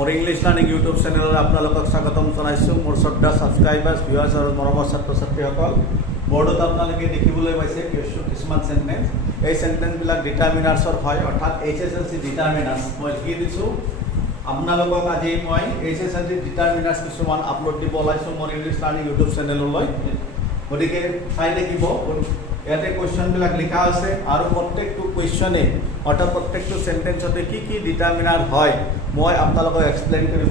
More English learning YouTube channel आपनालोকক स्वागतम जनाइছো मोर श्रद्धा सबस्क्राइबार्स ভিউয়াर्स और मरমৰ ছাত্ৰ ছাত্ৰীসকল বৰ্ডত আপোনালোকে দেখিবলৈ পাইছে কিছুমান সেন্টেন্স এই সেন্টেন্স বিলাক ডিটাৰমিনাৰ্সৰ হয় অৰ্থাৎ HSLC ডিটারমিনার্স মই লিখি দিছো আপোনালোকক আজি মই HSLC ডিটারমিনার্স কিছুমান আপলোড দিব ওলাইছো মোর ইংলিশ লার্নিং यूट्यूब চেনেললৈ গতিকে চাই দেখিব ইয়াতে কোৱেশ্চন বিলাক লিখা আছে আৰু প্ৰত্যেকটো কোৱেশ্চনে অৰ্থাৎ প্ৰত্যেকটো সেন্টেন্সতে কি ডিটাৰমিনাৰ হয় মই আপোনালোকক এক্সপ্লেইন কৰি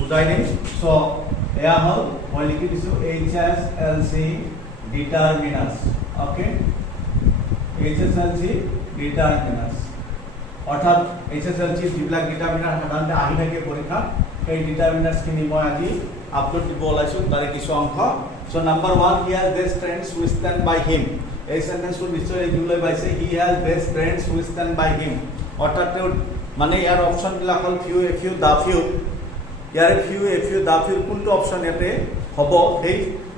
বুজাই দিম সো এয়া হল মই লিখি দিছো HSLC ডিটাৰমিনাৰ্স ওকে HSLC ডিটাৰমিনাৰ্স অৰ্থাৎ HSLC যিবিলাক ডিটাৰমিনাৰ সাধাৰণতে আহি থাকে পৰীক্ষা এই ডিটাৰমিনাৰ্স খিনি মই আজি আপলোড দিব ওলাইছো তাৰে কিছু অংশ so number 1 he has best friends who stand by him এই সেন্টেন্সটো নিশ্চয় লিখিবলৈ পাইছে he has best friends who stand by him অর্থাৎ মানে ইয়াৰ অপশন বিলাক হল few a few the few ইয়াৰ few a few the few কোনটো অপশন ইয়াতে হ'ব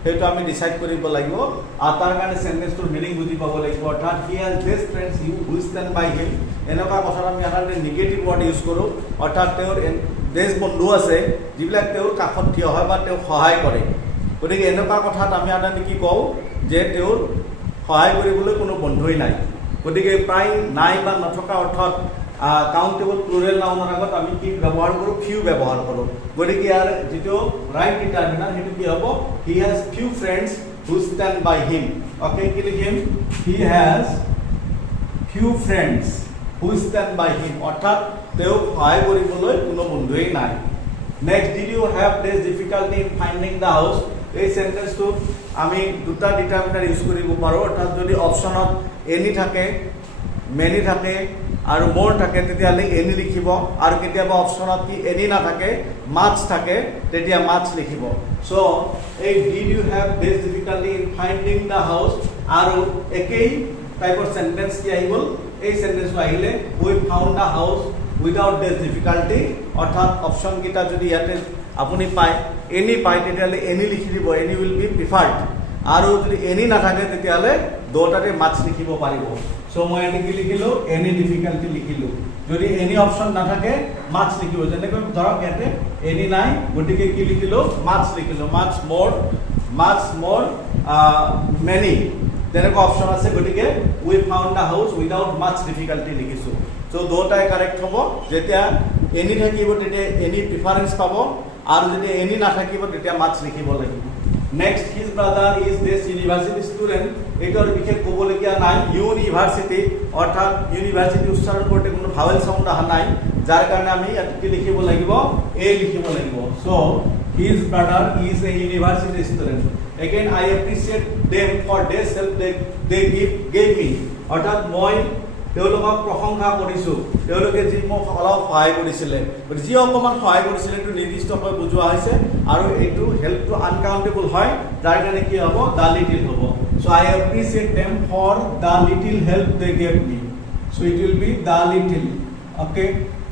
সেইটো আমি ডিসাইড কৰিব লাগিব আৰু তাৰ কাৰণে সেন্টেন্সটোৰ মিনিং বুজি পাব লাগিব অৰ্থাৎ he has best friends who stand by him এনেকুৱা কথা আমি সাধাৰণতে নেগেটিভ ওয়াৰ্ড ইউজ কৰো অৰ্থাৎ তেওঁৰ বেস্ট বন্ধু আছে যিবিলাক তেওঁৰ কাষত থিয় হয় বা তেওঁ সহায় কৰে গতিকে এনেকুৱা কথাত আমি সাধাৰণতে কি কওঁ যে তেওঁৰ সহায় কৰিবলৈ কোনো বন্ধুই নাই গতিকে প্ৰায় নাই বা নথকা অৰ্থত কাউন্টেবল প্লুৰেল নাউনৰ আগত আমি কি ব্যৱহাৰ কৰো ফিউ ব্যৱহাৰ কৰো গতিকে ইয়াৰ যেটো ৰাইট ডিটারমিনার হেতু কি হ'ব he has few friends who stand by him okay কি লিখিম he has few friends who stand by him অৰ্থাৎ তেওঁ সহায় কৰিবলৈ কোনো বন্ধুই নাই next did you have this difficulty in finding the house এই সেন্টেন্সটো আমি দুটা ডিটারমিনার ইউজ কৰিব পাৰো অৰ্থাৎ যদি অপশনত এনি থাকে মেনি থাকে আৰু মোৰ থাকে তেতিয়ালে এনি লিখিব আৰু কেতিয়াবা অপশনত কি এনি না থাকে মাছ থাকে তেতিয়া মাছ লিখিব সো এই did you have this difficulty in finding the house আৰু একেই টাইপৰ সেন্টেন্স কি আহিবল এই সেন্টেন্সটো আহিলে we found the house without this difficulty অৰ্থাৎ অপশন কিটা যদি ইয়াতে আপুনি পায় এনি পায় তেতিয়ালে এনি লিখি দিব এনি উইল বি প্ৰিফাৰ্ড আৰু যদি এনি না থাকে তেতিয়ালে দুটাতে মাছ লিখিব পাৰিব সো মই এনি লিখিলো এনি ডিফিকাল্টি লিখিলো যদি এনি অপশন না থাকে মাছ লিখিব যেনেকৈ ধৰক ইয়াতে এনি নাই গতিকে কি লিখিলো মাছ লিখিলো মাছ মোর মেনি তেনেকৈ অপশন আছে গতিকে we found the house without much difficulty লিখিছো সো দুটাই কারেক্ট হ'ব যেতিয়া এনি থাকিব তেতিয়া এনি প্ৰিফাৰেন্স পাব আৰু যদি এনি না থাকিব তেতিয়া মাছ লিখিব লাগিব Next, his brother is this university student. এটার বিশেষ কবলগিয়া নাই ইউনিভার্সিটি অর্থাৎ ইউনিভার্সিটি উচ্চারণ করতে কোনো ভাওয়েল সাউন্ড আহা নাই যার কারণে আমি কি লিখিব লাগিব এ লিখিব লাগিব so his brother is a university student again I appreciate them for this help they gave me অর্থাৎ মই তেওঁলোকক প্ৰশংসা কৰিছো তেওঁলোকে যি মোক অলপ সহায় কৰিছিলে যি অকমান সহায় কৰিছিলে সেইটো নিৰ্দিষ্টকৈ বুজোৱা হৈছে আৰু এইটো হেল্পটো আনকাউন্টেবল হয় যাৰ কাৰণে কি হ'ব দা লিটিল হ'ব so I appreciate them for the little help they gave me so it will be the little okay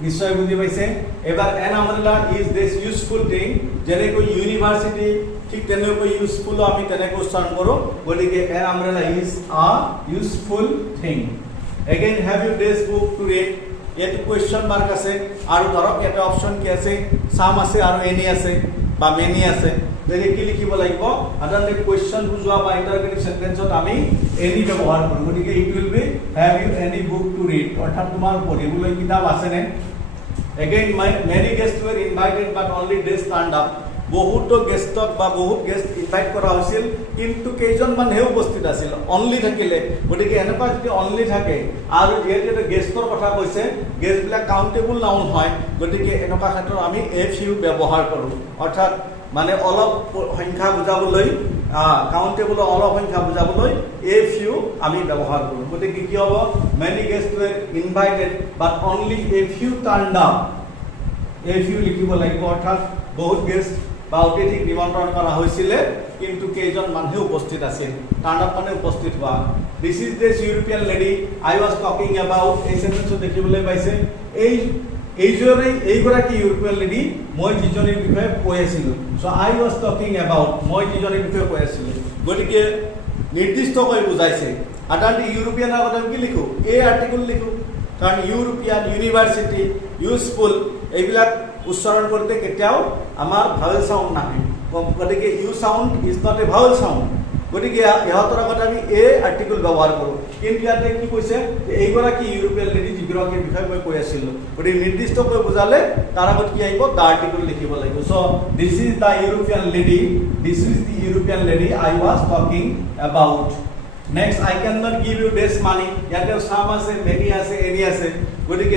নিশ্চয় বুজি পাইছে এবাৰ an umbrella is this useful thing যেনেকৈ ইউনিভাৰ্সিটি ঠিক তেনেকৈ ইউজফুল আমি তেনেকৈ উচ্চাৰণ কৰো গতিকে an umbrella is a useful thing Again, have you this book to read? Yet question mark আছে আৰু ধৰক এটা অপশন কি আছে সাম আছে আৰু এনি আছে বা মেনি আছে যদি কি লিখিব লাগিব সাধাৰণতে কোৱেশ্চন বুজোৱা বা ইন্টাৰগেটিভ সেন্টেন্সত আমি এনি ব্যৱহাৰ কৰোঁ গতিকে it will be have you any book to read অৰ্থাৎ তোমাৰ পঢ়িবলৈ কিতাপ আছে নে Again, many guests were invited but only they stand up বহুত গেষ্টক বা বহুত গেষ্ট ইনভাইট কৰা হৈছিল কিন্তু কেইজন মানুহে উপস্থিত আছিল অনলি থাকিলে গতিকে এনেকুৱা যদি অনলি থাকে আৰু যেহেতু গেষ্টৰ কথা কৈছে গেষ্টবিলাক কাউন্টেবল নাউন হয় গতিকে এনেকুৱা ক্ষেত্ৰত আমি এ ফিউ ব্যৱহাৰ কৰোঁ অৰ্থাৎ মানে অলপ সংখ্যা বুজাবলৈ কাউন্টেবল অলপ সংখ্যা বুজাবলৈ এ ফিউ আমি ব্যৱহাৰ কৰোঁ গতিকে কি হ'ব many guests were invited but only a few turned up a few লিখিব লাগিব অৰ্থাৎ বহুত গেষ্ট বা অতিথিক নিমন্ত্ৰণ কৰা হৈছিলে কিন্তু কেইজন মানুহে উপস্থিত আছিল টাৰ্ণ আপ মানে উপস্থিত হোৱা this is this European lady I was talking about এই সেন্টেন্সটো দেখিবলৈ পাইছে এইগৰাকী ইউৰোপিয়ান লেডি মই যিজনীৰ বিষয়ে কৈ আছিলোঁ so I was talking about মই যিজনীৰ বিষয়ে কৈ আছিলোঁ গতিকে নিৰ্দিষ্টকৈ বুজাইছে সাধাৰণতে ইউৰোপিয়ান আগত আমি কি লিখো এই আৰ্টিকল লিখো কাৰণ ইউৰোপিয়ান ইউনিভাৰ্সিটি ইউজফুল এইবিলাক উচ্চাৰণ কৰোঁতে কেতিয়াও আমাৰ ভাৱেল সাউন্ড নাহে গতিকে U sound is not a vowel sound গতিকে ইহঁতৰ আগত আমি এ আৰ্টিকল ব্যৱহাৰ কৰোঁ কিন্তু ইয়াতে কি কৈছে যে এইগৰাকী ইউৰোপীয়ান লেডি যিগৰাকীৰ বিষয়ে মই কৈ আছিলোঁ গতিকে নিৰ্দিষ্টকৈ বুজালে তাৰ আগত কি আহিব দ্য আৰ্টিকল লিখিব লাগিব so' this is the European lady this is the European lady I was talking about next I can not give you this money ইয়াতে চাম আছে মেনি আছে এনি আছে গতিকে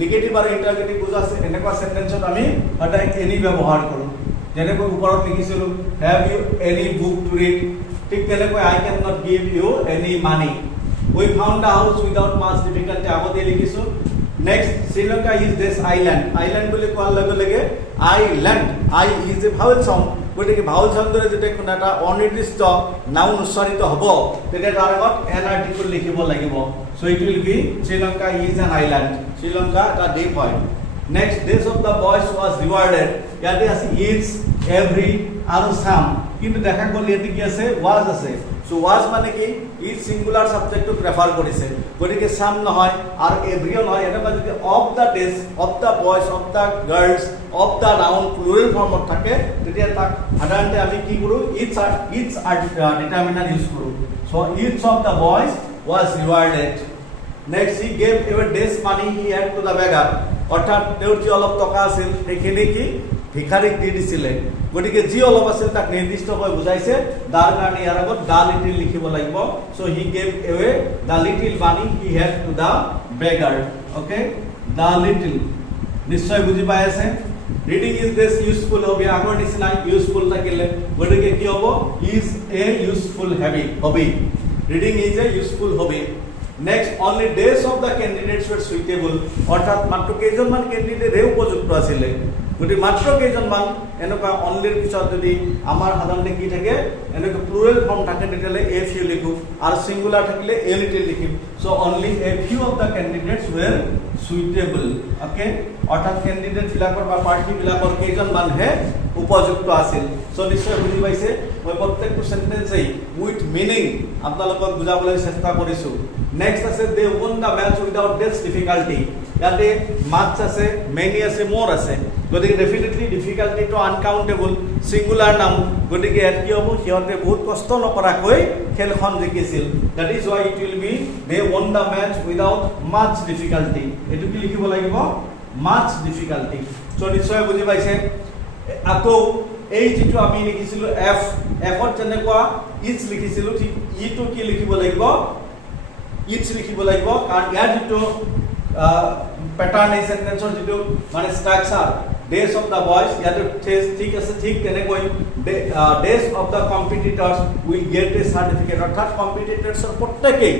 নিগেটিভ আৰু ইণ্টাৰগেটিভ বুজাইছে এনেকুৱা চেণ্টেন্সত আমি সদায় এনি ব্যৱহাৰ কৰোঁ যেনেকৈ ওপৰত লিখিছিলোঁ have you any book to read ঠিক তেনেকৈ I can not give you any money we found the house without much difficulty আগতে লিখিছোঁ next Sri Lanka is this island বুলি কোৱাৰ লগে লগে island I is a vowel sound গতিকে ভাৱেল চাউণ্ডৰে যেতিয়া কোনো এটা অনিৰ্দিষ্ট নাউন উচ্চাৰিত হ'ব তেতিয়া তাৰ আগত এন আৰ্টিকল লিখিব লাগিব so' it will be Sri Lanka is an island Sri Lanka এটা দ্বীপ হয় next dash of the boys was rewarded ইয়াতে আছে ইজ এভৰি আৰু চাম কিন্তু দেখা গ'ল ইয়াতে কি আছে ৱাজ আছে চ' ৱাজ মানে কি ইজ ছিংগুলাৰ ছাবজেক্টটোক ৰেফাৰ কৰিছে গতিকে চাম নহয় আৰু এভৰিও নহয় এনেকুৱা যদি of the days of the boys of the girls of the noun plural ফৰ্মত থাকে তেতিয়া তাক সাধাৰণতে আমি কি কৰোঁ ইটছ ডিটাৰমিনাৰ ইউজ কৰোঁ so' each of the boys was rewarded next he gave away dash money he had to the beggar অৰ্থাৎ তেওঁৰ যি অলপ টকা আছিল সেইখিনি কি ভিখাৰীক দি দিছিলে গতিকে যি অলপ আছিল তাক নিৰ্দিষ্টকৈ বুজাইছে তাৰ কাৰণে ইয়াৰ আগত দ্য লিটিল লিখিব লাগিব so' he gave away the little money he had to the beggar okay the little নিশ্চয় বুজি পাই আছে reading is this useful hobby আগৰ নিচিনা ইউজফুল থাকিলে গতিকে কি হ'ব is a useful hobby reading is a useful hobby next only dash of the candidates were suitable অৰ্থাৎ মাত্ৰ কেইজনমান কেণ্ডিডেটহে উপযুক্ত আছিলে গতিকে মাত্ৰ কেইজনমান এনেকুৱা অনলিৰ পিছত যদি আমাৰ সাধাৰণতে কি থাকে এনেকুৱা প্লুৰেল ফৰ্ম থাকে তেতিয়াহ'লে এ ফিউ লিখোঁ আৰু ছিংগুলাৰ থাকিলে এ লিটিল লিখিম so' only a few of the candidates were suitable okay অৰ্থাৎ কেণ্ডিডেটবিলাকৰ বা প্ৰাৰ্থীবিলাকৰ কেইজনমানহে উপযুক্ত আছিল চ' নিশ্চয় বুজি পাইছে মই প্ৰত্যেকটো চেণ্টেন্সেই উইথ মিনিং আপোনালোকক বুজাবলৈ চেষ্টা কৰিছোঁ নেক্সট আছে they won the match without this difficulty ইয়াতে মাৰ্কছ আছে মেনি আছে মোৰ আছে গতিকে ডেফিনেটলি ডিফিকাল্টিটো আনকাউণ্টেবল ছিংগুলাৰ নাম গতিকে ইয়াত কি হ'ব সিহঁতে বহুত কষ্ট নকৰাকৈ খেলখন জিকিছিল that is why it will be they won the match without much difficulty এইটো কি লিখিব লাগিব মাছ ডিফিকাল্টি চ' নিশ্চয় বুজি পাইছে আকৌ এই যিটো আমি লিখিছিলোঁ এফত যেনেকুৱা ইটছ লিখিছিলোঁ ঠিক ইটো কি লিখিব লাগিব ইটছ লিখিব লাগিব কাৰণ ইয়াৰ যিটো পেটাৰ্ণ এই চেণ্টেন্সৰ যিটো মানে structure dash of the boys ইয়াতে ঠিক আছে ঠিক তেনেকৈ dash of the competitors will get a certificate অৰ্থাৎ কম্পিটিটৰ্ছৰ প্ৰত্যেকেই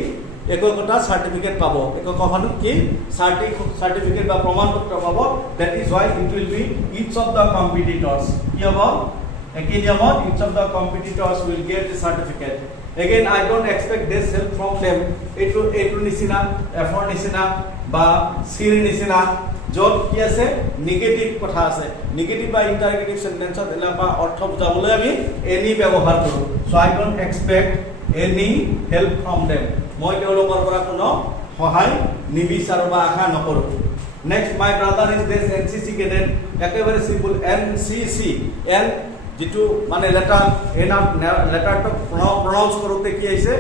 একোটা চাৰ্টিফিকেট পাব একোখন কি চাৰ্টিফিকেট বা প্ৰমাণপত্ৰ পাব that is why it will be each of the competitors কি হ'ব একেই নিয়মত each of the competitors will get a certificate Again, I don't expect this help from them. এইটো নিচিনা এফৰ নিচিনা বা চিৰ নিচিনা য'ত কি আছে নিগেটিভ কথা আছে নিগেটিভ বা ইণ্টাৰগেটিভ চেণ্টেন্সত এনেকুৱা অৰ্থ বুজাবলৈ আমি এনি ব্যৱহাৰ কৰোঁ so' I don't expect any help from them মই তেওঁলোকৰ পৰা কোনো সহায় নিবিচাৰোঁ বা আশা নকৰোঁ next my brother is this NCC cadet একেবাৰে চিম্পল NCC এন যিটো মানে লেটাৰটো প্ৰনাউন্স কৰোঁতে কি আহিছে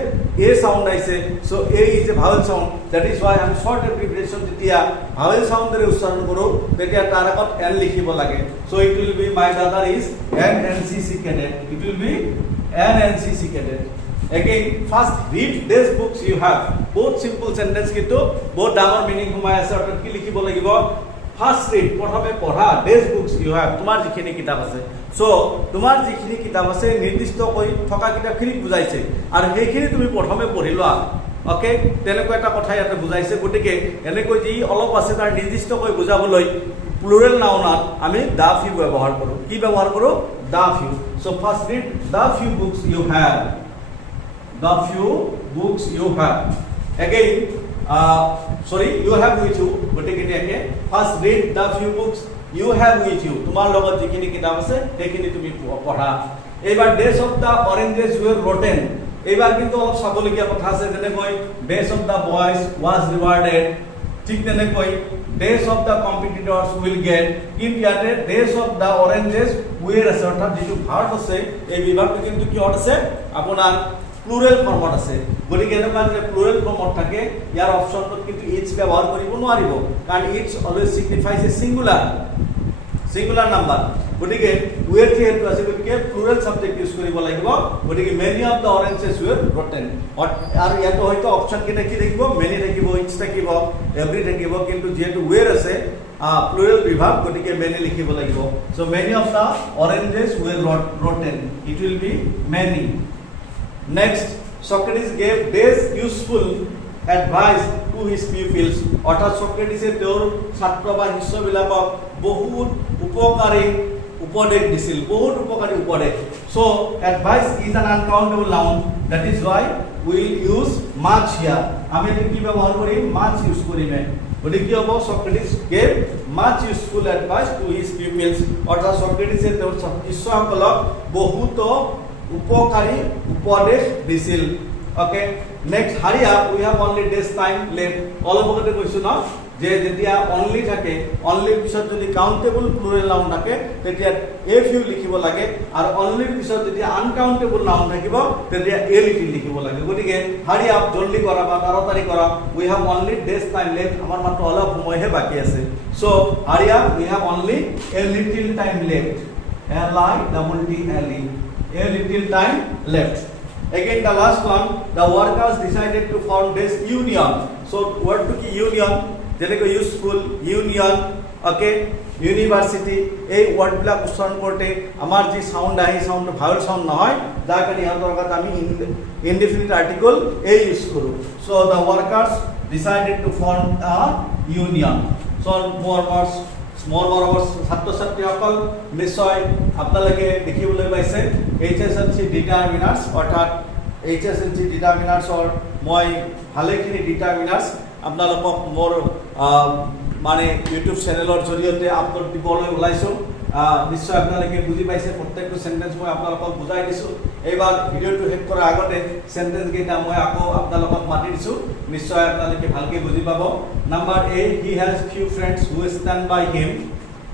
এ চাউণ্ড আহিছে so' A is a vowel sound that is why আমি শ্বৰ্ট এপ্ৰিভিয়েশ্যন যেতিয়া ভাৱেল চাউণ্ডেৰে উচ্চাৰণ কৰোঁ তেতিয়া তাৰ আগত এন লিখিব লাগে so' it will be my brother is NCC cadet it will be NCC cadet again first read this books you have বহুত চিম্পল চেণ্টেন্স কিন্তু বহুত ডাঙৰ মিনিং সোমাই আছে অৰ্থাৎ কি লিখিব লাগিব ফাৰ্ষ্ট ৰিড প্ৰথমে পঢ়া দিছ বুকছ ইউ হেভ তোমাৰ যিখিনি কিতাপ আছে চ' তোমাৰ যিখিনি কিতাপ আছে নিৰ্দিষ্টকৈ থকা কিতাপখিনিক বুজাইছে আৰু সেইখিনি তুমি প্ৰথমে পঢ়ি লোৱা অ'কে তেনেকুৱা এটা কথা ইয়াতে বুজাইছে গতিকে এনেকৈ যি অলপ আছে তাৰ নিৰ্দিষ্টকৈ বুজাবলৈ প্লুৰেল নাউনত আমি দ্য ফিউ ব্যৱহাৰ কৰোঁ কি ব্যৱহাৰ কৰোঁ the few so' first read the few books you have the few books you have again you have with you গতিকে একে first read the few books you have with you তোমাৰ লগত যিখিনি কিতাপ আছে সেইখিনি তুমি পঢ়া এইবাৰ dash of the oranges were written এইবাৰ কিন্তু অলপ চাবলগীয়া কথা আছে যেনেকৈ dash of the boys was rewarded ঠিক তেনেকৈ dash of the competitors will gate, কিন্তু ইয়াতে ডেজ অফ দ্য অৰেঞ্জেছ উইৰ আছে, অৰ্থাৎ যিটো ভাৰ্ব আছে এই বিভাগটো কিন্তু কিহত আছে আপোনাৰ প্লুৰেল ফৰ্মত আছে। গতিকে এনেকুৱা যে প্লুৰেল ফৰ্মত থাকে ইয়াৰ অপশ্যনটোত কিন্তু ইটছ ব্যৱহাৰ কৰিব নোৱাৰিব, কাৰণ it's always signifies a singular number. গতিকে উইৰ যিহেতু আছে গতিকে প্লুৰেল সাবজেক্ট ইউজ কৰিব লাগিব। গতিকে many of the oranges were rotten, আৰু ইয়াতো হয়তো অপশ্যন কেইটা কি থাকিব, মেনি থাকিব, ইটছ থাকিব, এভৰি থাকিব, কিন্তু যিহেতু উইৰ আছে প্লুৰেল বিভাগ গতিকে মেনি লিখিব লাগিব। So' many of the oranges were written, it will be many. Next, Socrates gave this useful advice to his pupils, অৰ্থাৎ সক্ৰেটিছে তেওঁৰ ছাত্ৰ বা শিষ্যবিলাকক বহুত উপকাৰী উপদেশ দিছিল, বহুত উপকাৰী উপদেশ। So advice is an uncountable noun, that is why we will use much here. আমি কি ব্যৱহাৰ কৰিম, much ইউজ কৰিম। গতিকে কি হ'ব, Socrates gave much useful advice to his pupils, অৰ্থাৎ সক্ৰেটিছে তেওঁৰ শিষ্যসকলক বহুত উপকাৰী উপদেশ দিছিল। Okay, next, hurry up, we have only this time left. অলপ আগতে কৈছো ন যে যেতিয়া অনলি থাকে, অনলিৰ পিছত যদি কাউন্টেবল প্লুৰেল নাউন থাকে তেতিয়া এ ফিউ লিখিব লাগে, আৰু অনলিৰ পিছত যেতিয়া আনকাউন্টেবল নাউন থাকিব তেতিয়া এ লিটিল লিখিব লাগে। গতিকে হাৰি আপ, জলদি কৰা বা তাড়াতাড়ি কৰা, we have only this time left, আমাৰ মাত্ৰ অলপ সময়হে বাকী আছে। So hurry up, we have only a little time left, LITTLE, a little time left. Again the last one, the workers decided to form this union. So word to ki union, যেনেকৈ useful, union, okay, university, এই word বিলাক উচ্চাৰণ কৰোঁতে আমাৰ যি sound আহে sound vowel sound নহয়, যাৰ কাৰণে ইয়াৰ লগত আমি ইনডিফিনিট আৰ্টিকল এই ইউজ কৰোঁ। So the workers decided to form a union. So more ছাত্ৰ ছাত্ৰীসকল নিশ্চয় আপোনালোকে দেখিবলৈ পাইছে HSLC ডিটাৰমিনাৰ্ছ, অৰ্থাৎ HSLC ডিটাৰমিনাৰ্ছৰ মই ভালেখিনি ডিটাৰমিনাৰ্ছ আপোনালোকক মোৰ মানে ইউটিউব চেনেলৰ জৰিয়তে আপলোড দিবলৈ ওলাইছোঁ। নিশ্চয় আপোনালোকে বুজি পাইছে, প্ৰত্যেকটো চেণ্টেঞ্চ মই আপোনালোকক বুজাই দিছোঁ। এইবাৰ ভিডিঅ'টো শেষ কৰাৰ আগতে চেণ্টেঞ্চকেইটা মই আকৌ আপোনালোকক মাতি দিছোঁ, নিশ্চয় আপোনালোকে ভালকৈ বুজি পাব। Number A, he has few friends who stand by him.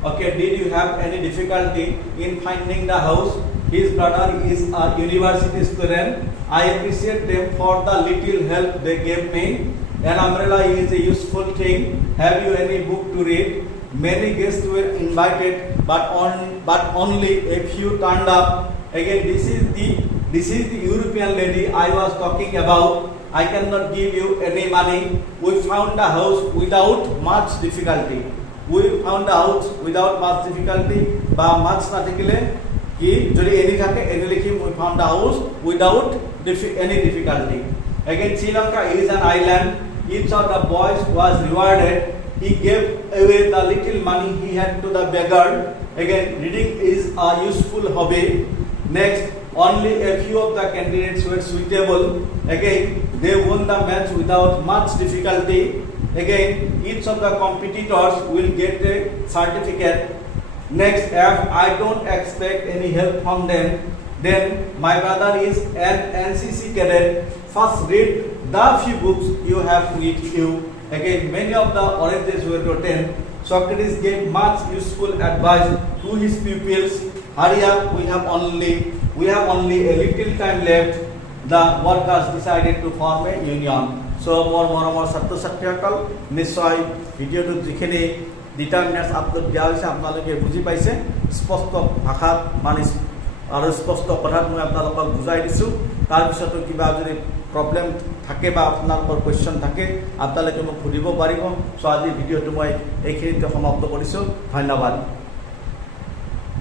Okay, did you have any difficulty in finding the house? His brother is a university student. I appreciate them for the little help they gave me. An umbrella is a useful thing. Have you any book to read? Many guests were invited, but only a few turned up. Again, this is the European lady I was talking about. I cannot give you any money. We found the house without much difficulty. We found the house without much difficulty. বা much না থাকিলে কি যদি any থাকে any লিখিম, we found the house without any difficulty. Again, Sri Lanka is an island. Each of the boys was rewarded. He gave away the little money he had to the beggar. Again, reading is a useful hobby. Next, only a few of the candidates were suitable. Again, they won the match without much difficulty. Again, each of the competitors will get a certificate. Next, if I don't expect any help from them, then my brother is an NCC cadet. First read the few books you have with you. Again, many of the oranges were written. Socrates gave much useful advice to his pupils. Hurry up, we have only a little time left. The workers decided to form a union. So মোৰ মৰমৰ ছাত্ৰ ছাত্ৰীসকল, নিশ্চয় ভিডিঅ'টোত যিখিনি determiners upload দিয়া হৈছে আপোনালোকে বুজি পাইছে। স্পষ্ট ভাষাত মানে আৰু স্পষ্ট কথাত মই আপোনালোকক বুজাই দিছোঁ। তাৰপিছতো কিবা যদি প্ৰব্লেম থাকে বা আপোনালোকৰ কুৱেশ্যন থাকে আপোনালোকে মোক সুধিব পাৰিব। চ' আজি ভিডিঅ'টো মই এইখিনিতে সমাপ্ত কৰিছোঁ। ধন্যবাদ।